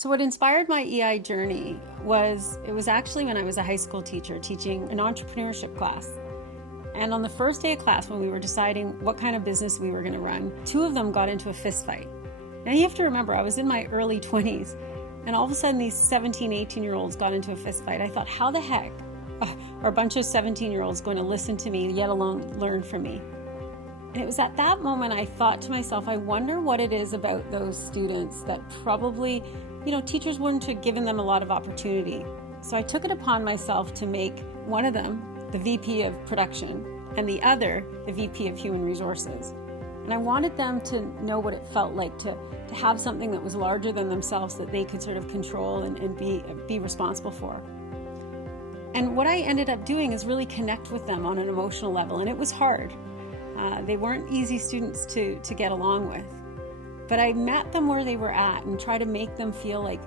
So what inspired my EI journey was, it was actually when I was a high school teacher teaching an entrepreneurship class. And on the first day of class, when we were deciding what kind of business we were going to run, two of them got into a fist fight. Now you have to remember, I was in my early 20s, and all of a sudden these 17, 18-year-olds got into a fist fight. I thought, how the heck are a bunch of 17-year-olds going to listen to me, yet alone learn from me? And it was at that moment I thought to myself, I wonder what it is about those students that probably, teachers wouldn't have given them a lot of opportunity. So I took it upon myself to make one of them the VP of production and the other the VP of human resources. And I wanted them to know what it felt like to have something that was larger than themselves that they could sort of control and be responsible for. And what I ended up doing is really connect with them on an emotional level, and it was hard. They weren't easy students to get along with. But I met them where they were at and tried to make them feel like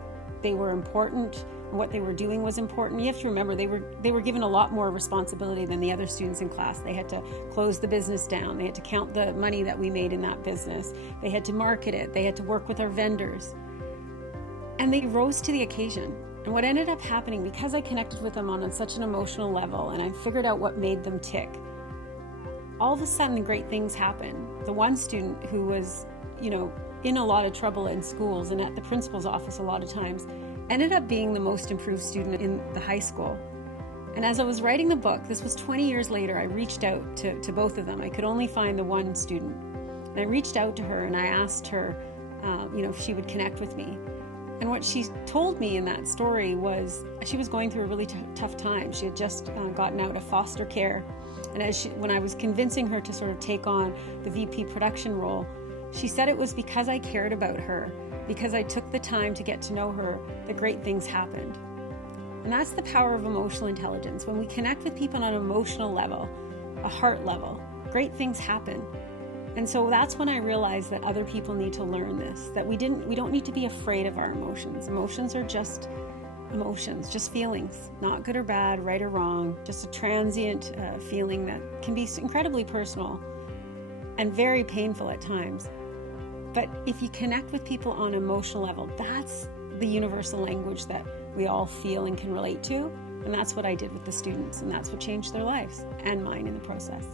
they were important and what they were doing was important. You have to remember, they were given a lot more responsibility than the other students in class. They had to close the business down. They had to count the money that we made in that business. They had to market it. They had to work with our vendors. And they rose to the occasion. And what ended up happening, because I connected with them on such an emotional level and I figured out what made them tick, all of a sudden great things happened. The one student who was, in a lot of trouble in schools and at the principal's office a lot of times, ended up being the most improved student in the high school. And as I was writing the book, this was 20 years later, I reached out to both of them. I could only find the one student. And I reached out to her and I asked her, if she would connect with me. And what she told me in that story was she was going through a really tough time. She had just gotten out of foster care. And when I was convincing her to sort of take on the VP production role, she said it was because I cared about her, because I took the time to get to know her, that great things happened. And that's the power of emotional intelligence. When we connect with people on an emotional level, a heart level, great things happen. And so that's when I realized that other people need to learn this, that we don't need to be afraid of our emotions. Emotions are just emotions, just feelings, not good or bad, right or wrong, just a transient feeling that can be incredibly personal and very painful at times. But if you connect with people on an emotional level, that's the universal language that we all feel and can relate to. And that's what I did with the students, and that's what changed their lives and mine in the process.